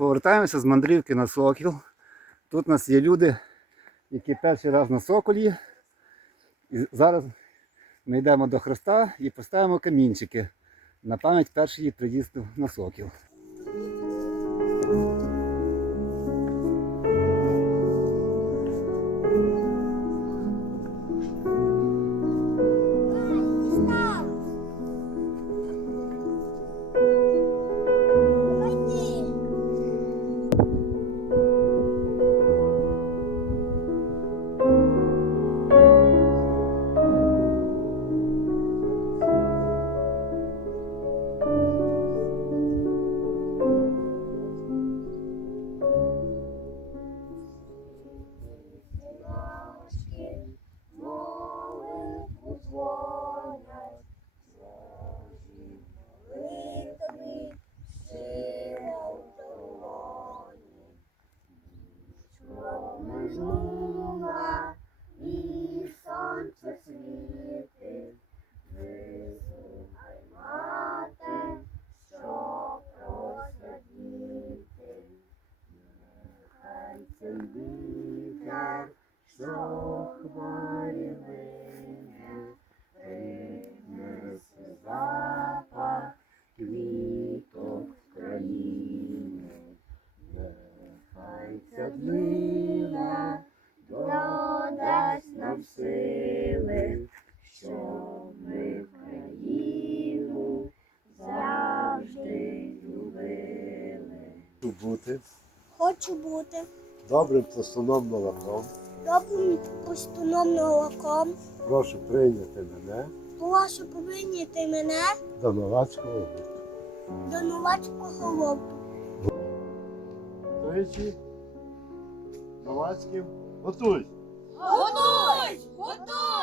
Повертаємося з мандрівки на Сокіл. Тут у нас є люди, які перший раз на Соколі. І зараз ми йдемо до Христа і поставимо камінчики на пам'ять першої приїзду на Сокіл. Промижнула, і сонце світить, вислухай, мате, що просять діти. Нехай цей вітер, що хмарі вине, принесе запах квіток країни. Нехай ця днина додасть нам сили, щоб ми країну завжди любили. Хочу бути Хочу бути добрим пластуном молоком. добрим пустуном молоком. Прошу прийняти мене Прошу прийняти мене до новацького гурту. до новацького лобу. Тричі Ковальським. Готуй! Готуй! Готуй!